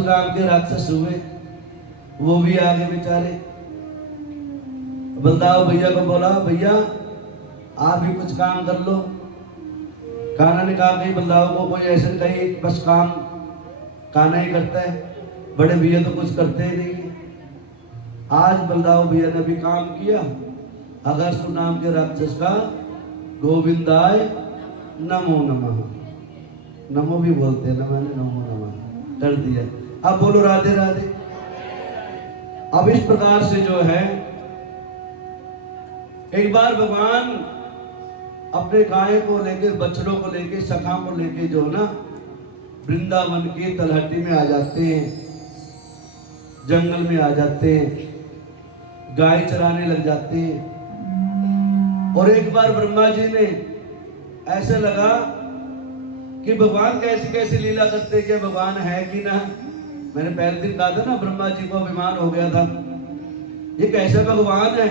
अगासुर नाम के राक्षस हुए, वो भी आगे बेचारे। बलदाव भैया को बोला, भैया आप भी कुछ काम कर लो। कान्हा ने कहा कि बलदाव को कोई ऐसे कही बस काम कान्हा ही करता है, बड़े भैया तो कुछ करते ही नहीं है। आज बलदाव भैया ने भी काम किया। अगासुर नाम के राक्षस का गोविंदाय नमो नमः, नमो भी बोलते हैं ना, मैंने नमो नमः कर दिया। अब बोलो राधे राधे। अब इस प्रकार से जो है, एक बार भगवान अपने गाय को लेके, बछड़ों को लेके, सखा को लेके जो ना वृंदावन की तलहटी में आ जाते हैं, जंगल में आ जाते हैं, गाय चराने लग जाते हैं। और एक बार ब्रह्मा जी ने ऐसे लगा कि भगवान कैसी कैसी लीला करते, क्या भगवान है कि ना। मैंने पहले दिन कहा था ना, ब्रह्मा जी को अभिमान हो गया था, ये कैसे भगवान है,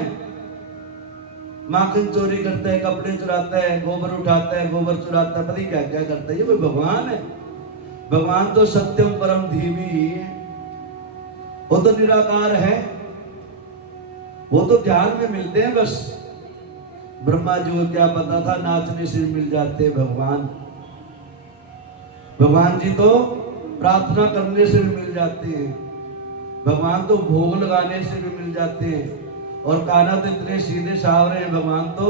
माखन चोरी करता है, कपड़े चुराता है, गोबर उठाता है, गोबर चुराता है, पता नहीं क्या क्या करता है, ये कोई भगवान है। भगवान तो सत्यम परम धीमी ही है, वो तो निराकार है, वो तो ध्यान में मिलते हैं बस। ब्रह्मा जी को क्या पता था, नाचने से मिल जाते भगवान। भगवान जी तो प्रार्थना करने से भी मिल जाते हैं, भगवान तो भोग लगाने से भी मिल जाते हैं। और कान्हा तो इतने सीधे सावरे हैं, भगवान तो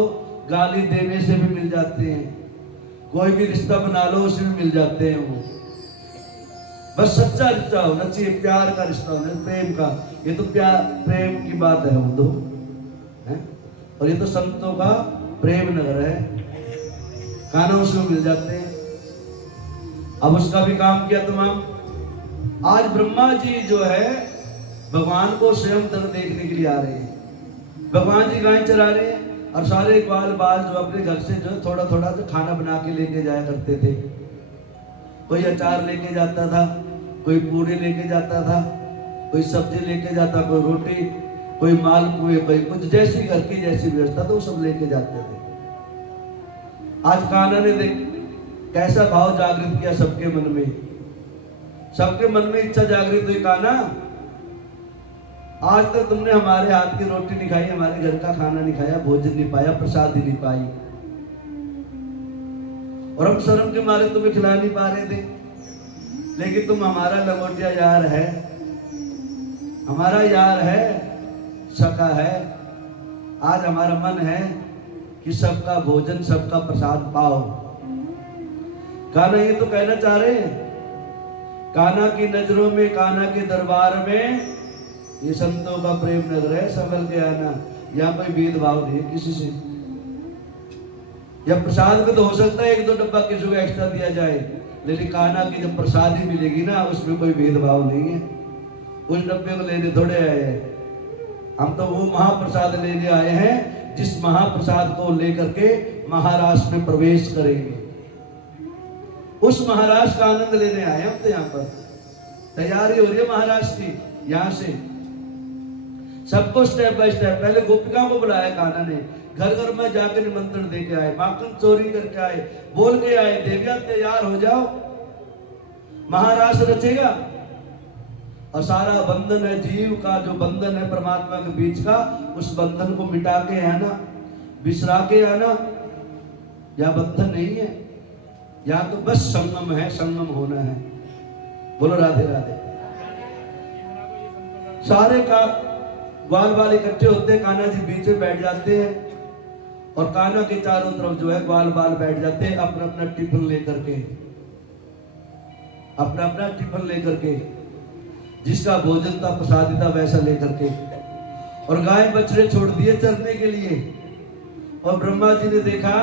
गाली देने से भी मिल जाते हैं। कोई भी रिश्ता बना लो उसे भी मिल जाते हैं वो, बस सच्चा रिश्ता होना चाहिए, प्यार का रिश्ता होना, प्रेम का। ये तो प्यार प्रेम की बात है वो तो है, और ये तो संतों का प्रेम नगर है। कान्हा उसमें मिल जाते हैं। अब उसका भी काम किया तमाम। आज ब्रह्मा जी जो है भगवान को स्वयं देखने के लिए आ रहे हैं। भगवान जी गाय चरा रहे हैं और सारे ग्वाल बाल जो अपने घर से जो थोड़ा थोड़ा तो खाना बना के लेके जाया करते थे। कोई अचार लेके जाता था, कोई पूरी लेके जाता था, कोई सब्जी लेके जाता, कोई रोटी, कोई मालपुए, कोई कुछ, जैसी घर की जैसी व्यवस्था तो वो सब लेके जाते थे। आज कान्हा ने देख कैसा भाव जागृत किया सबके मन में, सबके मन में इच्छा जागृत हुई, कान्हा आज तक तुमने हमारे हाथ की रोटी नहीं खाई, हमारे घर का खाना नहीं खाया, भोजन नहीं पाया, प्रसाद ही नहीं पाई, और हम शर्म के मारे तुम्हें खिला नहीं पा रहे थे। लेकिन तुम हमारा लंगोटिया यार है, हमारा यार है, सखा है। आज हमारा मन है कि सबका भोजन, सबका प्रसाद पाओ। कान्हा ये तो कहना चाह रहे हैं, कान्हा की नजरों में, कान्हा के दरबार में ये संतों का प्रेम नगर है, संभल के आना। यहाँ कोई भेदभाव नहीं है किसी से। या प्रसाद में तो हो सकता है एक दो डब्बा किसी को एक्स्ट्रा दिया जाए, लेकिन कान्हा की जब प्रसादी मिलेगी ना, उसमें कोई भेदभाव नहीं है। उस डब्बे को लेने थोड़े आए हैं हम, तो वो महाप्रसाद लेने आए हैं जिस महाप्रसाद को लेकर के महाराष्ट्र में प्रवेश करेंगे। उस महाराष्ट्र का आनंद लेने आए हम तो। यहाँ पर तैयारी हो रही है महाराष्ट्र की। यहाँ से सबको स्टेप बाय स्टेप, पहले गोपिका को बुलाया कान्हा ने, घर घर में जाकर निमंत्रण दे के आए, माखन चोरी करके आए, बोल के आए, देविया तैयार हो जाओ, महाराष्ट्र रचेगा। और सारा बंधन है जीव का, जो बंधन है परमात्मा के बीच का, उस बंधन को मिटा के आना, बिसरा के आना। या बंधन नहीं है, या तो बस संगम है, संगम होना है। बोलो राधे राधे। सारे का ग्वाल बाल इकट्ठे होते हैं, कान्हा जी बीच में बैठ जाते हैं, और कान्हा के चारों तरफ जो है ग्वाल बाल बैठ जाते हैं, अपना अपना टिफिन लेकर के, अपना अपना टिफिन लेकर के, जिसका भोजन था प्रसादी था वैसा लेकर के। और गाय बछड़े छोड़ दिए चरने के लिए। और ब्रह्मा जी ने देखा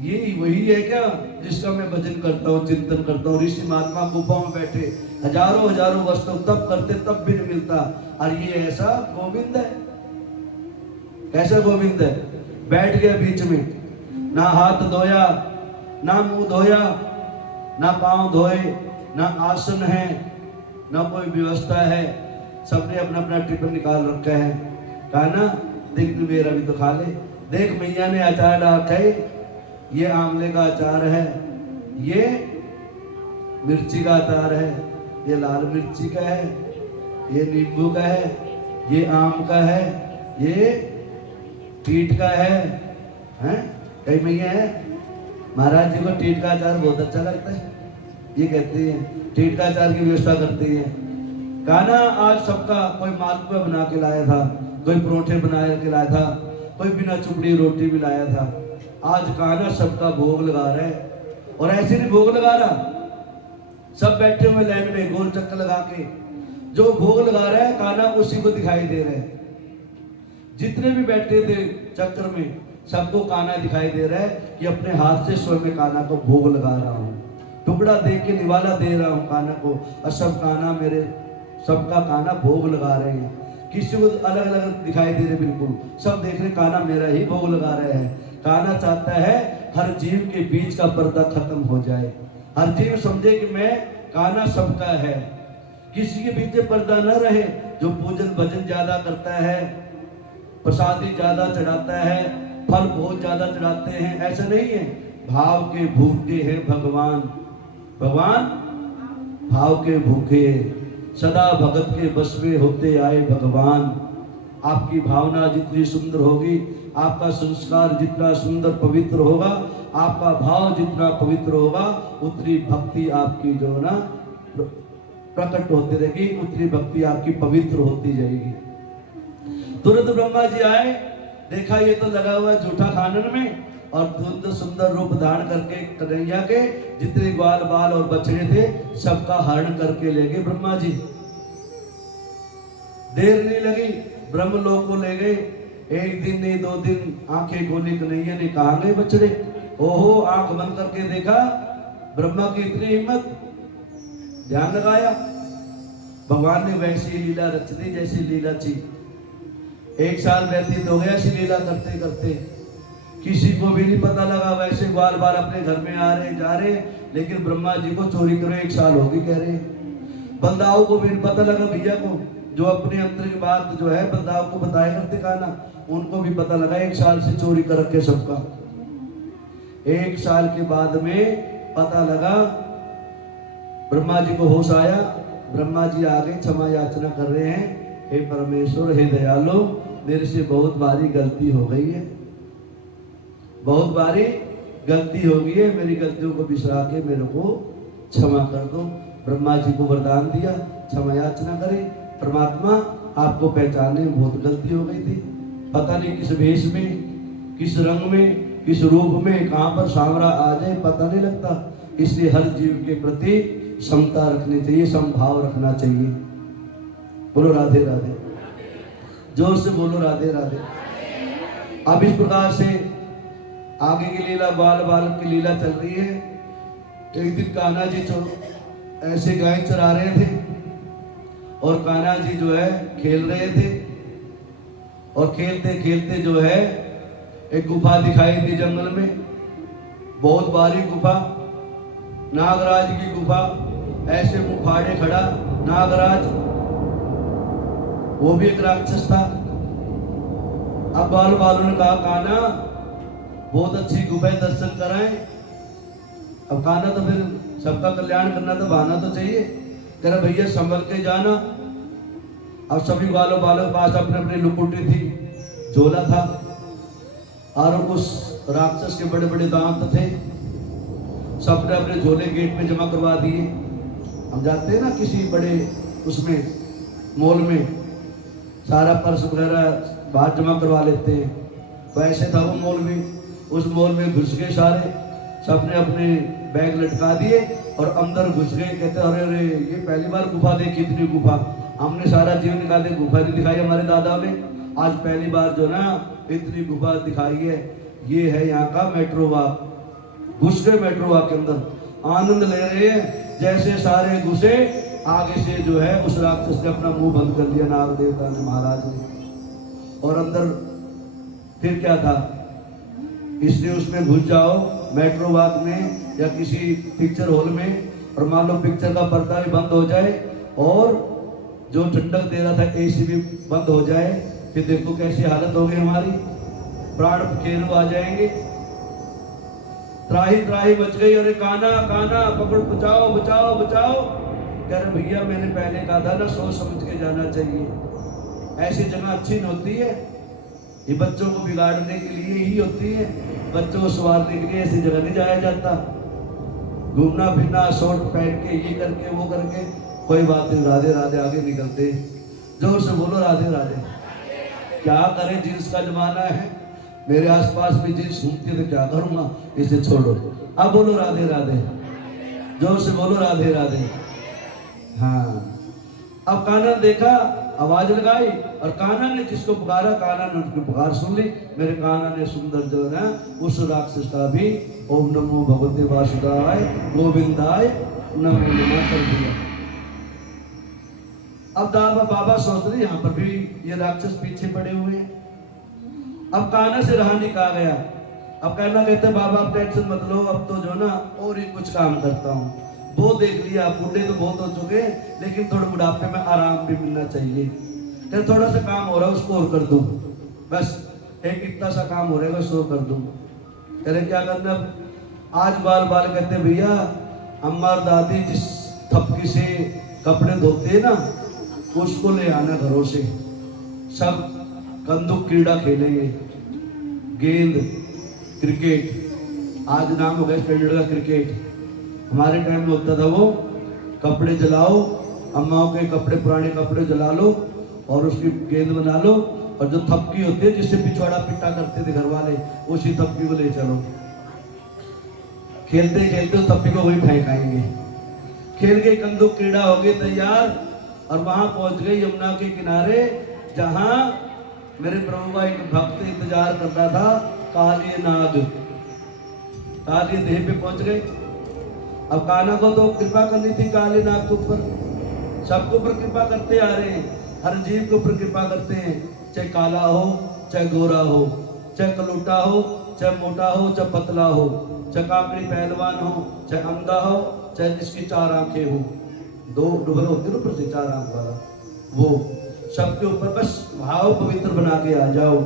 ये वही है क्या जिसका मैं भजन करता हूँ, चिंतन करता हूँ। ऋषि महात्मा गुफा में बैठे हजारों हजारों वर्ष तब करते तब भी नहीं मिलता, और ये ऐसा गोविंद है। कैसा गोविंद है? बैठ गया बीच में, ना हाथ धोया, ना मुंह धोया, ना पांव धोए, ना आसन है, ना कोई व्यवस्था है। सबने अपना अपना टिफिन निकाल रखा है। कहा ना देख मेरा भी तो खा ले, देख मैया ने अचार डाला है, ये आंवले का अचार है, ये मिर्ची का अचार है, ये लाल मिर्ची का है, ये नींबू का है, ये आम का है, ये टीट का है? कई मैया है महाराज जी को टीट का अचार बहुत अच्छा लगता है, ये कहती है टीट का अचार की व्यवस्था करती है। कान्हा आज सबका, कोई मालपुआ बना के लाया था, कोई परोठे बना के लाया था, कोई बिना चुपड़ी रोटी भी लाया था। आज कान्हा सबका भोग लगा रहा है। और ऐसे नहीं भोग लगा रहा, सब बैठे हुए लाइन में गोल चक्कर लगा के जो भोग लगा रहा है कान्हा उसी को दिखाई दे रहा है। जितने भी बैठे थे चक्कर में सबको कान्हा दिखाई दे रहा है कि अपने हाथ से स्वयं कान्हा को भोग लगा रहा हूँ, टुकड़ा दे के निवाला दे रहा हूँ कान्हा को। और सब कान्हा मेरे, सबका कान्हा भोग लगा रहे हैं, किसी को अलग अलग दिखाई दे रहे, बिल्कुल सब देख रहे कान्हा मेरा ही भोग लगा रहे हैं। कान्हा चाहता है हर जीव के बीच का पर्दा खत्म हो जाए, हर जीव समझे कि मैं कान्हा सबका है, किसी के बीच पर्दा न रहे। जो पूजन भजन ज्यादा करता है, प्रसादी ज्यादा चढ़ाता है, फल बहुत ज्यादा चढ़ाते हैं, ऐसा नहीं है। भाव के भूखे हैं भगवान, भगवान भाव के भूखे, सदा भगत के बस में होते आए भगवान। आपकी भावना जितनी सुंदर होगी, आपका संस्कार जितना सुंदर पवित्र होगा, आपका भाव जितना पवित्र होगा, उतनी भक्ति आपकी जो ना प्रकट होती रहेगी, उतनी भक्ति आपकी पवित्र होती जाएगी। तुरंत ब्रह्मा जी आए, देखा ये तो लगा हुआ जूठा खानन में, और सुंदर सुंदर रूप धारण करके कन्हैया के जितने ग्वाल बाल और बछड़े थे सबका हरण करके ले गए ब्रह्मा जी। देर नहीं लगी, ब्रह्मलोक को ले गए। एक दिन नहीं 2 दिन आंखें खोली कन्हैया ने, कहा गए बछड़े? ओहो, आंख बंद करके देखा, ब्रह्मा की इतनी हिम्मत, ध्यान लगाया। भगवान ने वैसी लीला रच दी जैसी लीला थी। 1 साल व्यतीत हो गया ऐसी लीला करते करते, किसी को भी नहीं पता लगा। वैसे ग्वाल बाल अपने घर में आ रहे जा रहे, लेकिन ब्रह्मा जी को चोरी करो 1 साल होगी कह रहे। बलदाऊ को भी नहीं पता लगा, भैया को जो अपने अंतर की बात जो है बलदाऊ को बताया करते कान्हा, उनको भी पता लगा 1 साल से चोरी कर रखे सबका। 1 साल के बाद में पता लगा, ब्रह्मा जी को होश आया। ब्रह्मा जी आ गए, क्षमा याचना कर रहे हैं, हे परमेश्वर, हे दयालु, मेरे से बहुत भारी गलती हो गई है, बहुत भारी गलती हो गई है, मेरी गलतियों को बिसरा के मेरे को क्षमा कर दो। ब्रह्मा जी को वरदान दिया, क्षमा याचना करें। परमात्मा आपको पहचानने में बहुत गलती हो गई थी, पता नहीं किस वेश में, किस रंग में, किस रूप में, कहां पर सांवरा आ जाए पता नहीं लगता। इसलिए हर जीव के प्रति समता रखनी चाहिए, समभाव रखना चाहिए। बोलो राधे राधे, जोर से बोलो राधे राधे। अब इस प्रकार से आगे की लीला, बाल बाल की लीला चल रही है। एक दिन कान्हा जी ऐसे गाय चरा रहे थे और कान्हा जी जो है खेल रहे थे, और खेलते खेलते जो है एक गुफा दिखाई दी जंगल में, बहुत भारी गुफा, नागराज की गुफा। ऐसे मुंह फाड़े खड़ा नागराज, वो भी एक राक्षस था। अब बाल बालों ने कहा कान्हा बहुत अच्छी गुफा है, दर्शन कराएं। अब कान्हा तो फिर सबका कल्याण करना तो बहाना तो चाहिए, कह रहा भैया संभल के जाना। अब सभी बालों के पास अपने अपने लुकुटी थी, झोला था, और उस राक्षस के बड़े बड़े दांत थे, सबने अपने झोले गेट में जमा करवा दिए। हम जाते हैं ना किसी बड़े उसमें मॉल में, सारा पर्स वगैरह बाहर जमा करवा लेते हैं, वैसे था वो मॉल में। उस मॉल में घुस गए सारे, सबने अपने बैग लटका दिए और अंदर घुस गए। कहते अरे अरे ये पहली बार गुफा देखी, इतनी गुफा हमने सारा जीवन निकाले, गुफा नहीं दिखाई हमारे दादा ने, आज पहली बार जो ना इतनी गुफा दिखाई है। ये है यहाँ का मेट्रो वॉक। घुस गए मेट्रो वॉक के अंदर, आनंद ले रहे हैं। जैसे सारे घुसे, आगे से जो है उस राक्षस ने अपना मुंह बंद कर लिया, नाग देवता ने, महाराज ने। और अंदर फिर क्या था, इसलिए उसमें घुस जाओ मेट्रो वॉक में या किसी पिक्चर हॉल में, और मान लो पिक्चर का पर्दा भी बंद हो जाए और जो ठंडक दे रहा था एसी भी बंद हो जाए, फिर देखो कैसी हालत होगी हमारी, प्राण खेल आ जाएंगे। त्राही त्राही बच गई, अरे कान्हा कान्हा पकड़, बचाओ बचाओ बचाओ। कह रहे भैया मैंने पहले कहा था ना, सोच समझ के जाना चाहिए, ऐसी जगह अच्छी नहीं होती है, ये बच्चों को बिगाड़ने के लिए ही होती है, बच्चों को संवारने के लिए ऐसी जगह नहीं जाया जाता। घूमना फिरना शॉर्ट पहन के ये करके वो करके कोई बात नहीं। राधे राधे आगे निकलते, जोर से बोलो राधे राधे। क्या करें, जींस का जमाना है, मेरे आसपास भी जींस घूमती है तो क्या करूंगा, इसे छोड़ो। अब बोलो राधे राधे, जोर से बोलो राधे राधे। हाँ, अब कान्हा देखा, आवाज लगाई, और कान्हा ने जिसको पुकारा, कान्हा ने उसकी पुकार सुन ली। मेरे कान्हा ने सुंदर जो है उस राक्षस का भी ओम नमो भगवते वासुदेवाय गोविंदाय नमो नमः कर दिया। अब बाबा सोच रहे यहाँ पर भी ये राक्षस पीछे पड़े हुए हैं। अब कान्हा से रहा नहीं कहा गया। अब कान्हा कहते बाबा आप टेंशन मत लो, अब तो जो ना और ही कुछ काम करता हूँ, वो देख लिया, बूढ़े तो बहुत हो चुके, लेकिन थोड़े बुढ़ापे में आराम भी मिलना चाहिए। फिर थोड़ा सा काम हो रहा है उसको और कर दूं, बस एक इतना सा काम हो रहेगा उसको कर दूं। कह रहे क्या करना, आज बाल बाल कहते भैया अम्मा और दादी जिस थपकी से कपड़े धोते हैं ना, उसको ले आना घरों से, सब कंदुक क्रीड़ा खेलेंगे, गेंद क्रिकेट। आज नाम हो गया स्टैंडर्ड का क्रिकेट, हमारे टाइम में होता था वो कपड़े जलाओ, अम्माओं के कपड़े पुराने कपड़े जला लो और उसकी गेंद बना लो, और जो थपकी होती है जिससे पिछवाड़ा पिटा करते थे घर वाले, उसी थपकी को ले चलो। खेलते खेलते उस थपकी को वही फेंकाएंगे। खेल के कंदुक क्रीड़ा हो गई तैयार, और वहां पहुंच गए यमुना के किनारे, जहां मेरे प्रभु का एक भक्त इंतजार करता था, काली नाग। काली देह पे पहुंच गए। अब कान्हा को तो कृपा करनी थी काली नाग के ऊपर, सबके ऊपर कृपा करते आ रहे हैं, हर जीव के ऊपर कृपा करते हैं, चाहे काला हो, चाहे गोरा हो, चाहे कलूटा हो, चाहे मोटा हो, चाहे पतला हो, चाहे काकड़ी पहलवान हो, चाहे अंधा हो, चाहे जिसकी 4 आंखें हो, 2 डुबर होते ना ऊपर से 4 आंख वाला, वो सबके ऊपर बस भाव पवित्र बना के आ जाओ।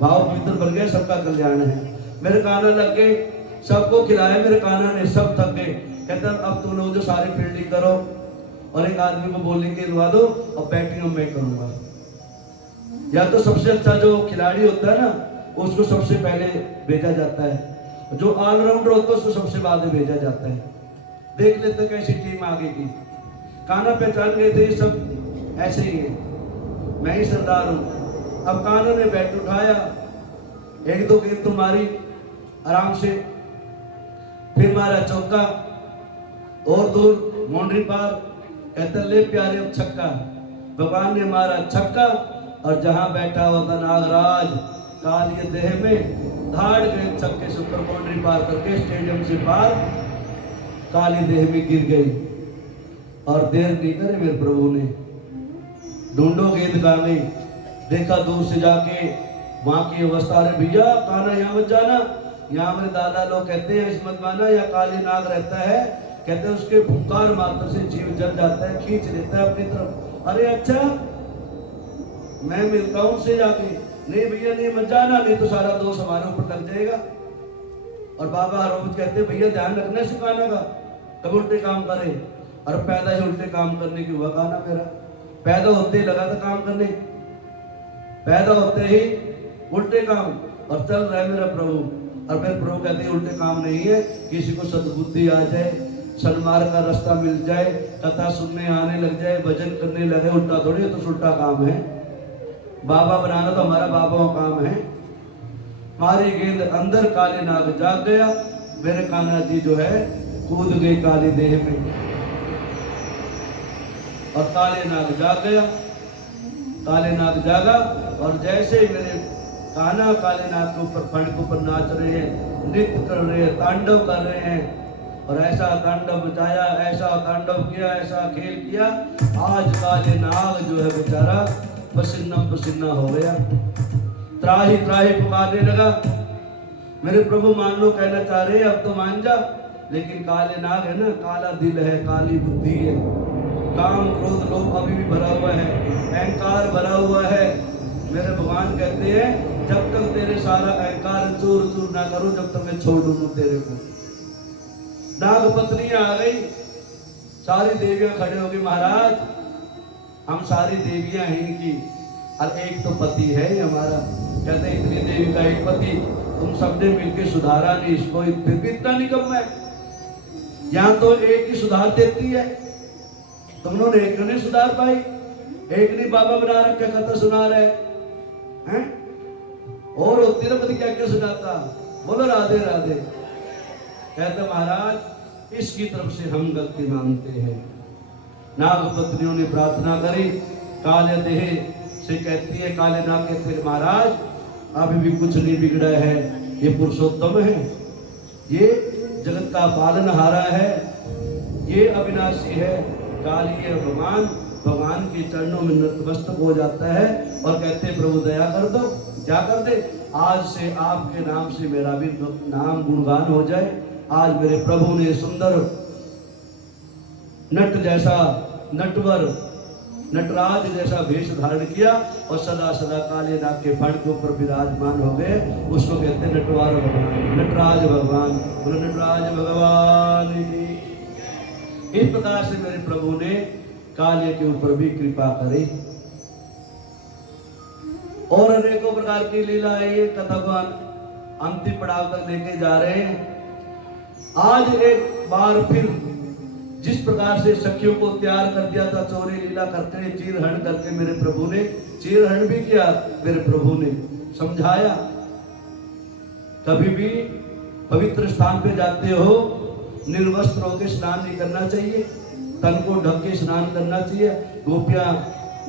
भाव पवित्र बन गया, सबका कल्याण है। मेरे कान्हा लग गए, सबको खिलाया मेरे कान्हा ने, सब थक गए। कहता अब तुम लोग जो सारी फील्डिंग करो, और एक आदमी को बॉलिंग के लगा दो, और बैटिंग मैं करूंगा। या तो सबसे अच्छा जो खिलाड़ी होता है ना, उसको सबसे पहले भेजा जाता है, जो ऑलराउंडर होता है उसको सबसे बाद में भेजा जाता है। देख लेते कैसी टीम आगे की। कान्हा पहचान गए थे सब ऐसे ही है, मैं ही सरदार हूं। अब कान्हा ने बैट उठाया, 1-2 गेंद तो मारी आराम से, फिर मारा चौका और दूर बाउंड्री पार। कहते ले प्यारे अब छक्का। भगवान ने मारा छक्का, और जहां बैठा हुआ था नागराज काली देह में, धाड़ गए छक्के से ऊपर, बाउंड्री पार करके स्टेडियम से पार काली देह में गिर गई। और देर नहीं करे मेरे प्रभु ने, ढूंढो गेंद कहाँ गई, देखा दूर से जाके वहां की अवस्था। अरे भैया कान्हा यहाँ मत जाना, यहाँ मेरे दादा लोग कहते हैं इस मत माना, या काली नाग रहता है, कहते हैं उसके फुंकार मात्र से जीव जल जाता है, खींच लेता है अपनी तरफ। अरे अच्छा, मैं मिलता हूं उससे जाके। नहीं भैया नहीं मत जाना, नहीं तो सारा दोष हमारे ऊपर लग जाएगा। और बाबा रोज कहते भैया ध्यान रखना सिखाना का, कब उल्टे काम करे। और पैदा ही उल्टे काम करने की हुआ कान्हा मेरा, पैदा होते ही लगा था काम करने, पैदा होते ही उल्टे काम, और चल रहा है मेरा प्रभु। और मेरे प्रभु कहते हैं उल्टे काम नहीं है, किसी को सद्बुद्धि आ जाए, सन्मार्ग का रास्ता मिल जाए, कथा सुनने आने लग जाए, भजन करने लगे, उल्टा थोड़ी है, तो उल्टा काम है। बाबा बनाना तो हमारा बाबा का काम है। मारी गेंद अंदर, काले नाग जाग गया, मेरे कान्हा जी जो है कूद गए काली देह में, और काले नाग जाग गया। काले नाग जागा, और जैसे मेरे कान्हा काले नाग के ऊपर फंड के ऊपर नाच रहे हैं, नृत्य कर रहे हैं, तांडव कर रहे हैं, और ऐसा तांडव बचाया, ऐसा तांडव किया, ऐसा खेल किया, आज काले नाग जो है बेचारा पसीना पसीना हो गया, त्राही त्राही पुकारने लगा। मेरे प्रभु मान लो कहना चाह रहे अब तो मान जा, लेकिन काले नाग है ना, काला दिल है, काली बुद्धि है, काम क्रोध लोभ अभी भी भरा हुआ है, अहंकार भरा हुआ है। मेरे भगवान कहते हैं जब तक तेरे सारा अहंकार चूर चूर ना करो, जब तक मैं छोड़ दूं तेरे को। नाग पत्नी आ गई, सारी देवियां खड़े हो गई, महाराज हम सारी देवियां हैं इनकी, और एक तो पति है ही हमारा। कहते इतनी देवी का एक पति, तुम सबने मिलकर सुधारा नहीं इसको, फिर भी इतना निकम्मा है। यहाँ तो एक ही सुधार देती है, तुम लोग एक नहीं सुधार पाई, एक नहीं बाबा बना रखे कथा सुना रहे हैं, और होती ना पति क्या क्या सुनाता। बोलो राधे राधे। कहते महाराज इसकी तरफ से हम गलती मानते हैं। नाग पत्नियों ने प्रार्थना करी, काले देह से कहती है, काले नाग कहते हैं महाराज अभी भी कुछ नहीं बिगड़ा है, ये पुरुषोत्तम है, ये जगत का पालनहारा है, ये अविनाशी है। काली भगवान भगवान के चरणों में नतमस्तक हो जाता है और कहते हैं प्रभु दया कर दो। क्या कर दे, आज से आपके नाम से मेरा भी नाम गुणगान हो जाए। आज मेरे प्रभु ने सुंदर नट जैसा नटवर नटराज जैसा वेश धारण किया और सदा सदा काले नाग के फण के ऊपर विराजमान हो गए। उसको कहते हैं नटवार भगवान, नटराज भगवान। बोलो नटराज भगवान की। इस प्रकार से मेरे प्रभु ने काले के ऊपर भी कृपा करी और अनेकों प्रकार की लीला है। ये कथा को अंतिम पड़ाव तक लेके जा रहे हैं। आज एक बार फिर जिस प्रकार से सखियों को तैयार कर दिया था, चोरी लीला करते हैं, चीरहरण करके मेरे प्रभु ने चीरहरण भी किया। मेरे प्रभु ने समझाया कभी भी पवित्र स्थान पे जाते हो निर्वस्त्र होकर स्नान नहीं करना चाहिए, तन को ढक के स्नान करना चाहिए। गोपियां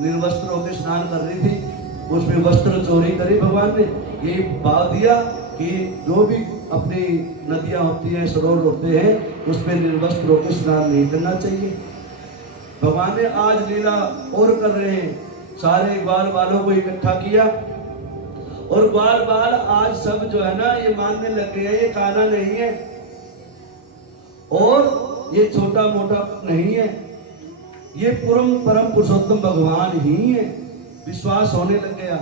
निर्वस्त्र होकर स्नान कर रही थी, उसमें वस्त्र चोरी करी। भगवान ने ये भाव दिया कि जो भी अपनी नदियां होती हैं, सरोवर होते हैं, उसमें निर्वस्त्र होकर स्नान नहीं करना चाहिए। भगवान ने आज लीला और कर रहे हैं, सारे ग्वाल बालों को इकट्ठा किया और ग्वाल बाल आज सब जो है ना ये मानने लग गए ये कान्हा नहीं है और ये छोटा मोटा नहीं है, ये परम पुरुषोत्तम भगवान ही है। विश्वास होने लग गया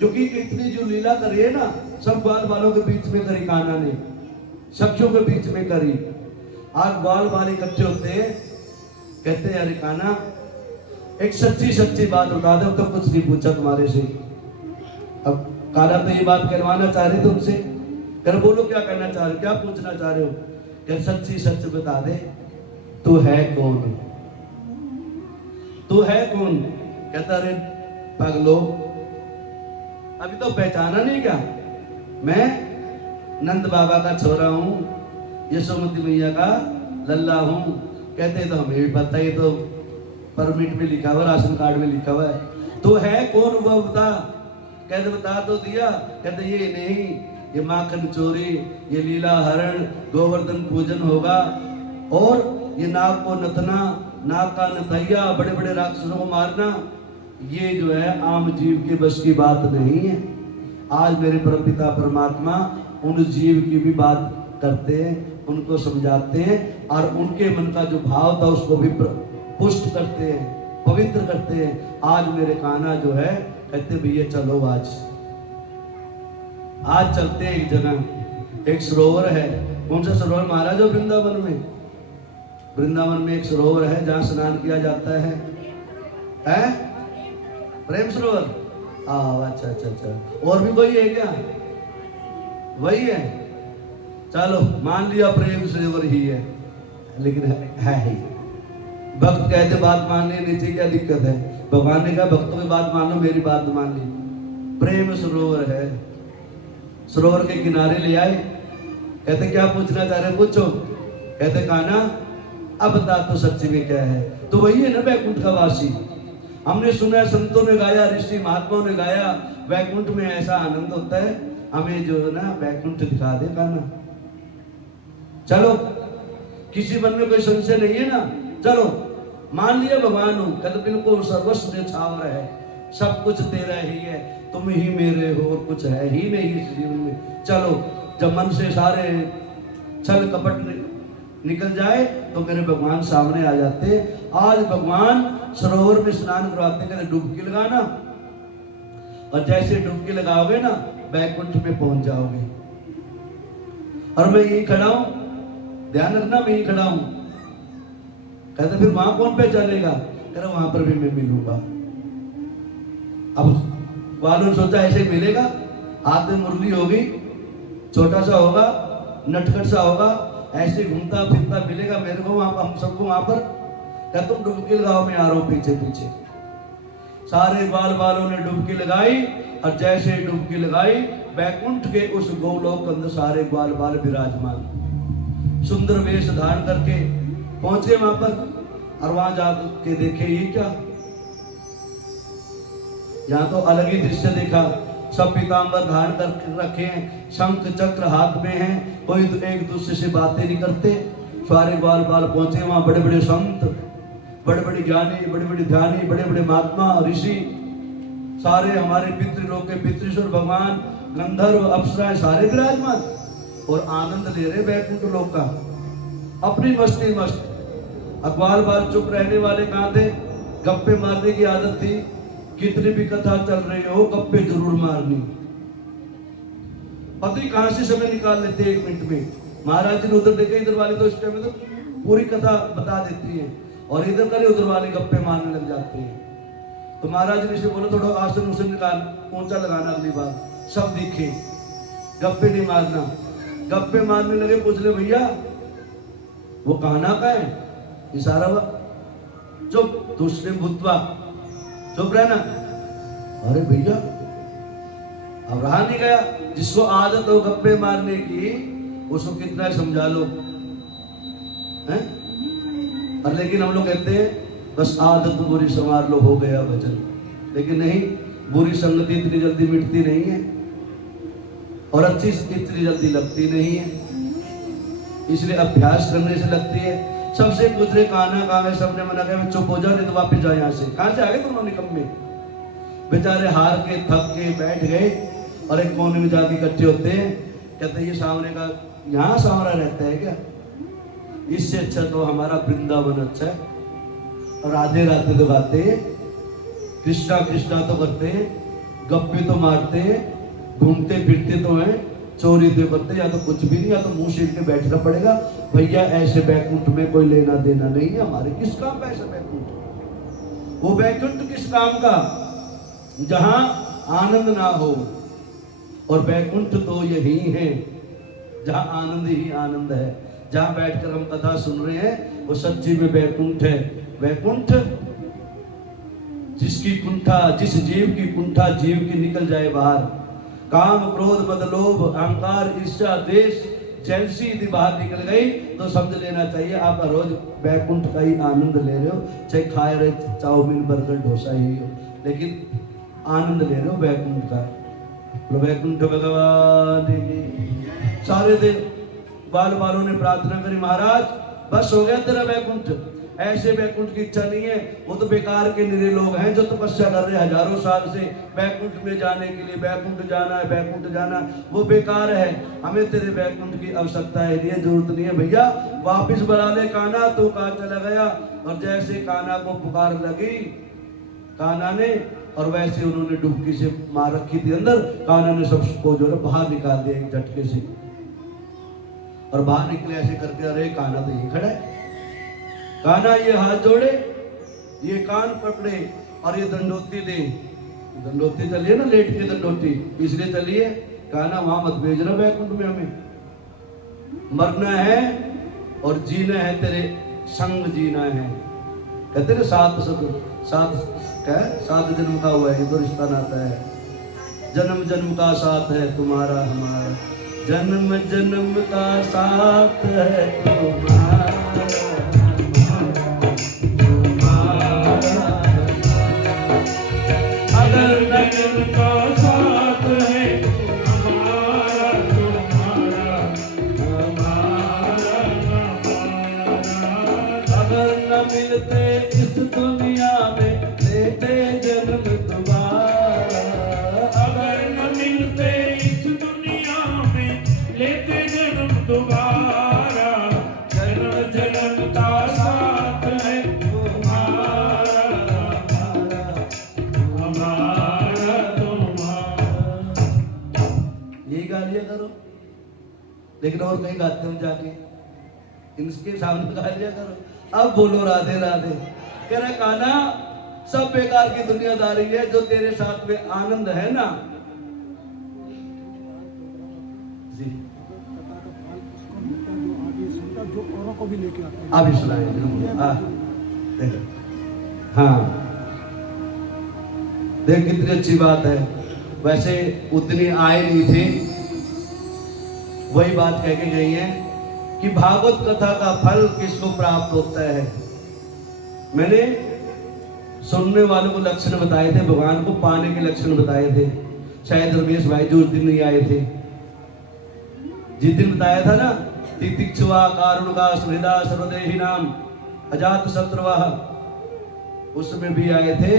क्योंकि इतनी जो लीला करी है ना सब ग्वाल बालों के बीच में करी, कान्हा ने सखियों के बीच में करी। आज ग्वाल बाल इकट्ठे होते हैं, कहते हैं अरे कान्हा एक सच्ची बात बता दो, तो कुछ नहीं पूछा तुम्हारे से। अब कान्हा तो ये बात कहलवाना चाह रहे थे उनसे, कर बोलो क्या करना चाह रहे हो, क्या पूछना चाह रहे हो। क्या सच्ची सच बता दे, तू है कौन, तू है कौन। कहता अरे पागलो अभी तो पहचाना नहीं क्या, मैं नंद बाबा का छोरा हूं, यशोमती मैया का लल्ला हूं। कहते तो हमें भी पता, ही तो परमिट में लिखा हुआ, राशन कार्ड में लिखा हुआ है। तो है कौन वो बता। कहते बता तो दिया। कहते ये नहीं, ये माखन चोरी, ये लीला हरण, गोवर्धन पूजन होगा और ये नाग को नथना, नाग का नथैया, बड़े बड़े राक्षसों को मारना, ये जो है आम जीव के बस की बात नहीं है। आज मेरे परमपिता परमात्मा उन जीव की भी बात करते हैं, उनको समझाते हैं और उनके मन का जो भाव था उसको भी पुष्ट करते हैं, पवित्र करते हैं। आज मेरे कान्हा जो है कहते भैया चलो आज चलते हैं एक जगह, एक सरोवर है। कौन सा सरोवर महाराज? वृंदावन में। वृंदावन में एक सरोवर है जहाँ स्नान किया जाता है, प्रेम सरोवर। अच्छा। और भी कोई है क्या? वही है। चलो मान लिया प्रेम सरोवर ही है, लेकिन है ही। भक्त कहते बात माननी नहीं चाहिए, क्या दिक्कत है? भगवान ने कहा भक्तों की बात मान लो, मेरी बात मान ली। प्रेम सरोवर है, सरोवर के किनारे ले आए। कहते क्या पूछना चाह रहे, पूछो। कहते कान्हा अब बता तो सच्ची में क्या है। तो वही है ना वैकुंठ का वासी। हमने सुना, संतों ने गाया, ऋषि महात्माओं ने गाया, वैकुंठ में ऐसा आनंद होता है, हमें जो है ना वैकुंठ दिखा दे कान्हा। चलो किसी मन में कोई संशय नहीं है ना, चलो मान लिया भगवान हूं। कहते बिल्कुल सर्वस्व निछावर है, सब कुछ तेरा ही है, तुम ही मेरे हो, और कुछ है ही नहीं इस जीवन में। चलो जब मन से सारे छल कपट निकल जाए तो मेरे भगवान सामने आ जाते। आज भगवान सरोवर में स्नान करवाते, कहते डुबकी लगाना, और जैसे डुबकी लगाओगे ना वैकुंठ में पहुंच जाओगे। और मैं यही खड़ा हूं, ध्यान रखना मैं यही खड़ा हूं। कहते फिर वहां कौन पहचानेगा? कह रहा वहां पर भी मैं मिलूंगा। अब वालों ने सोचा ऐसे ही मिलेगा, हाथ में मुरली होगी, छोटा सा होगा, नटखट सा होगा, ऐसे घूमता फिरता मिलेगा मेरे को वहां पर, हम सबको वहां पर। क्या तुम डुबकी लगाओ, मैं आ रहा हूं पीछे पीछे। सारे ग्वाल बालों ने डुबकी लगाई, और जैसे डुबकी लगाई बैकुंठ के उस गोलोक के अंदर सारे ग्वाल बाल विराजमान, सुंदर वेश धारण करके पहुंचे वहां पर। और वहां जाके देखे ये क्या, यहाँ तो अलग ही दृश्य देखा। सब पीताम्बर धारण कर रखे हैं, शंख चक्र हाथ में है, कोई एक दूसरे से बातें नहीं करते। सारे ग्वाल बाल पहुंचे वहां, बड़े बड़े संत, बड़े बड़े ज्ञानी, बड़े बड़े ध्यानी, बड़े बड़े महात्मा ऋषि, सारे हमारे पितृलोक के पितृश्वर भगवान, गंधर्व अप्सराएं सारे विराजमान और आनंद ले रहे बैकुंठ लोक का, अपनी मस्ती मस्त। अग्वाल बाल चुप रहने वाले कहाँ थे? गप्पे मारने की आदत थी, कितनी भी कथा चल रही हो गप्पे जरूर मारनी। पति कहां से समय निकाल लेते 1 मिनट में। महाराज जी ने उधर देखे, इधर वाले तो इस टाइम में तो पूरी कथा बता देती है, और इधर करे उधर वाले गप्पे मारने लग जाते हैं। तो महाराज जी ने बोला थोड़ा आसन उसन निकाल, ऊंचा लगाना अगली बार, सब दिखे, गप्पे नहीं मारना। गप्पे मारने लगे, पूछ ले भैया वो कान्हा का है? इशारा हुआ, चुप, दूसरे भूतवा, चुप रहना। अरे भैया अब रहा नहीं गया, जिसको आदत हो गप्पे मारने की उसको कितना समझा लो, हैं? और लेकिन हम लोग कहते हैं बस आदत बुरी संवार लो, हो गया वचन। लेकिन नहीं, बुरी संगति इतनी जल्दी मिटती नहीं है, और अच्छी इतनी जल्दी लगती नहीं है, इसलिए अभ्यास करने से लगती है। सबसे पूछे कान्हा कहाँ है, सबने मना किया चुप हो जाओ नहीं तो वापस जाओ यहाँ से। कहाँ से आ गए तुम निकम्मे? बेचारे हार के थक के बैठ गए, और एक कोने में जाके इकट्ठे होते हैं, कहते ये सामने का यहाँ सामरा रहता है क्या? इससे अच्छा तो हमारा वृंदावन अच्छा है। और राधे राधे तो गाते हैं, कृष्णा कृष्णा तो करते हैं, गप्पे तो मारते हैं, घूमते फिरते तो हैं, चोरी तो करते, या तो कुछ भी नहीं, या तो मुंह सीट के बैठना पड़ेगा। भैया ऐसे बैकुंठ में कोई लेना देना नहीं है हमारे। किस काम का ऐसा बैकुंठ? वो बैकुंठ किस काम का जहां आनंद ना हो, और बैकुंठ तो यही है जहां आनंद ही आनंद है। जहां बैठकर हम कथा सुन रहे हैं वो सच्ची में बैकुंठ है। बैकुंठ जिसकी कुंठा, जिस जीव की कुंठा जीव की निकल जाए बाहर, काम क्रोध मद लोभ अहंकार ईर्ष्या द्वेष जैसी यदि बाहर निकल गई तो समझ लेना चाहिए आप रोज बैकुंठ का ही आनंद ले रहे हो। चाहे खाए रहे चाउमीन बर्गर डोसा ही हो, लेकिन आनंद ले रहे हो बैकुंठ का। वैकुंठ भगवान की सारे दिन बाल बालों ने प्रार्थना करी, महाराज बस हो गया तेरा बैकुंठ। ऐसे बैकुंठ की इच्छा नहीं है, वो तो बेकार के निरे लोग हैं जो तपस्या कर रहे हैं हजारों साल से बैकुंठ में जाने के लिए। बैकुंठ जाना है, बैकुंठ जाना, वो बेकार है। हमें तेरे बैकुंठ की आवश्यकता है, ये जरूरत नहीं है भैया। वापिस बुला ले कान्हा। तो कहाँ चला गया? और जैसे कान्हा को पुकार लगी कान्हा ने, और वैसे उन्होंने डुबकी से मार रखी थी अंदर। कान्हा ने सबको जो है बाहर निकाल दिया एक झटके से, और बाहर निकले ऐसे करके, अरे कान्हा तो यही खड़ा है। कान्हा ये हाथ जोड़े, ये कान पकड़े, और ये दंडोती दे। दंडोती चलिए ना, लेट के दंडोती, इसलिए चलिए कान्हा वहां मत भेजना बैकुंठ में। हमें मरना है और जीना है, तेरे संग जीना है। कहते ना सात जन्म का हुआ है, ये तो रिश्ता नाता है। जन्म जन्म का साथ है तुम्हारा हमारा, जन्म जन्म का साथ है तुम्हारा। अगर जन्म का साथ है हमारा तुम्हारा, हमारा अगर न मिलते इस दुनिया में लेते जन्म दोबारा। अगर न मिलते इस दुनिया में लेते जन्म दोबारा। जन्म जन्म का साथ है तुम्हारा, हमारा तुम्हारा। यही गा लिया करो, लेकिन और कहीं गाते हम जाके, इनके सामने गा लिया करो, अब बोलो राधे राधे। कह रहे कान्हा सब बेकार की दुनियादारी है, जो तेरे साथ में आनंद है ना जी, जो औरों को भी लेके आते हैं। अभी सुनाए हाँ, देख कितनी अच्छी बात है। वैसे उतनी आए नहीं थे, वही बात कह के गई है कि भागवत कथा का फल किसको प्राप्त होता है। मैंने सुनने वालों को लक्षण बताए थे, भगवान को पाने के लक्षण बताए थे। शायद रमेश भाई जो उस दिन नहीं आए थे, जिस दिन बताया था ना, तितिक्षुआ कारुणिका सुहृदा सर्वदेही नाम अजात शत्रुवाह, उसमें भी आए थे।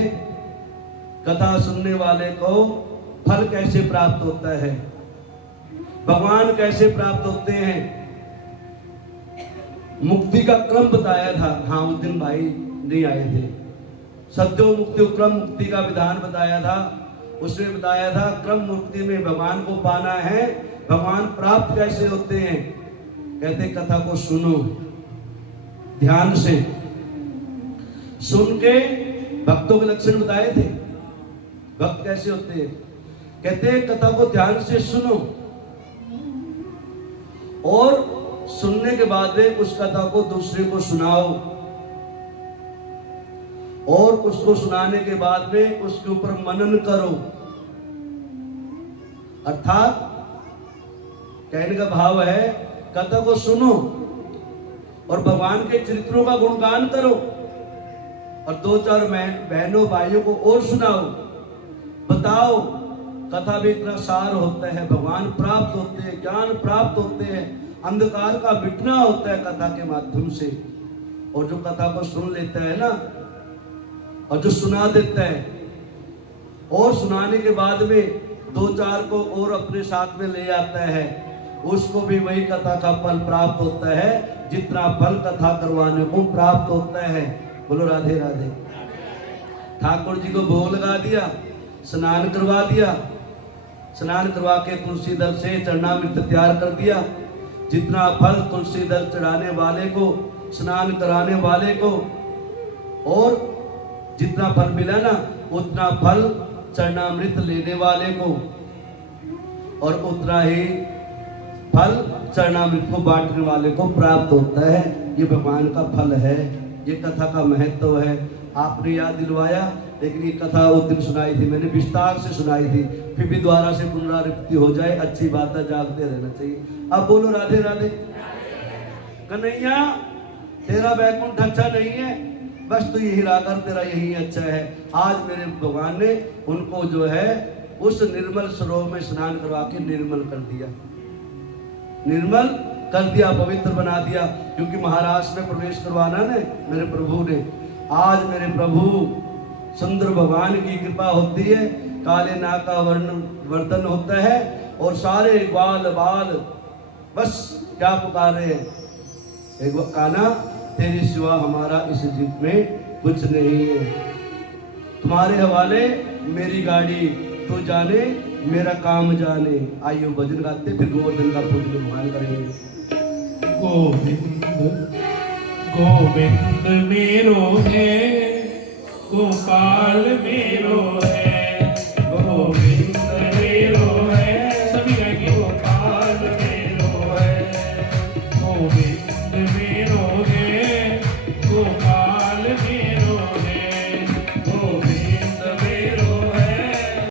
कथा सुनने वाले को फल कैसे प्राप्त होता है, भगवान कैसे प्राप्त होते हैं, मुक्ति का क्रम बताया था। हाँ, उस दिन भाई नहीं आए थे। सत्यो मुक्ति क्रम मुक्ति का विधान बताया था। उसमें बताया था क्रम मुक्ति में भगवान को पाना है, भगवान प्राप्त कैसे होते हैं। कहते कथा को सुनो ध्यान से, सुन के भक्तों के लक्षण बताए थे, भक्त कैसे होते हैं। कहते कथा को ध्यान से सुनो और सुनने के बाद में उस कथा को दूसरे को सुनाओ, और उसको सुनाने के बाद में उसके ऊपर मनन करो। अर्थात कहने का भाव है कथा को सुनो और भगवान के चरित्रों का गुणगान करो, और दो चार बहनों भाइयों को और सुनाओ, बताओ कथा भी इतना सार होता है, भगवान प्राप्त होते हैं, ज्ञान प्राप्त होते हैं, अंधकार का मिटना होता है कथा के माध्यम से। और जो कथा को सुन लेता है ना, और जो सुना देता है, और सुनाने के बाद में दो चार को और अपने साथ में ले आता है, उसको भी वही कथा का फल प्राप्त होता है जितना फल कथा करवाने को प्राप्त होता है। बोलो राधे राधे। ठाकुर जी को भोग लगा दिया, स्नान करवा दिया, स्नान करवा के तुलसी दल से चरणामृत तैयार कर दिया। जितना फल तुलसी दल चढ़ाने वाले को, स्नान कराने वाले को, और जितना फल मिला ना उतना फल चरणामृत लेने वाले को, और उतना ही फल चरणामृत को बांटने वाले को प्राप्त होता है। ये भगवान का फल है, ये कथा का महत्व है। आपने याद दिलवाया, लेकिन ये कथा उस दिन सुनाई थी, मैंने विस्तार से सुनाई थी, फिर भी दोबारा से पुनरावृत्ति हो जाए, अच्छी बात है, जागते रहना चाहिए। अब बोलो राधे राधे। कन्हैया तेरा वैकुंठ अच्छा नहीं है, बस तू यही राकर तेरा यही अच्छा है। आज मेरे भगवान ने उनको जो है उस निर्मल सरोवर में स्नान करवा के निर्मल कर दिया, निर्मल कर दिया, पवित्र बना दिया। क्योंकि महाराष्ट्र में प्रवेश करवाना ने मेरे प्रभु ने। आज मेरे प्रभु सुंदर भगवान की कृपा होती है, काले नाग का वर्धन होता है, और सारे ग्वाल बाल बस क्या पुकारे हैं, एक कान्हा तेरे सिवा हमारा इस जीत में कुछ नहीं है, तुम्हारे हवाले मेरी गाड़ी, तू जाने मेरा काम जाने। आइयो भजन गाते फिर गोवर्धन का पूजन भगवान करेंगे। गोविंद गोविंद मेरो है, गोपाल मेरो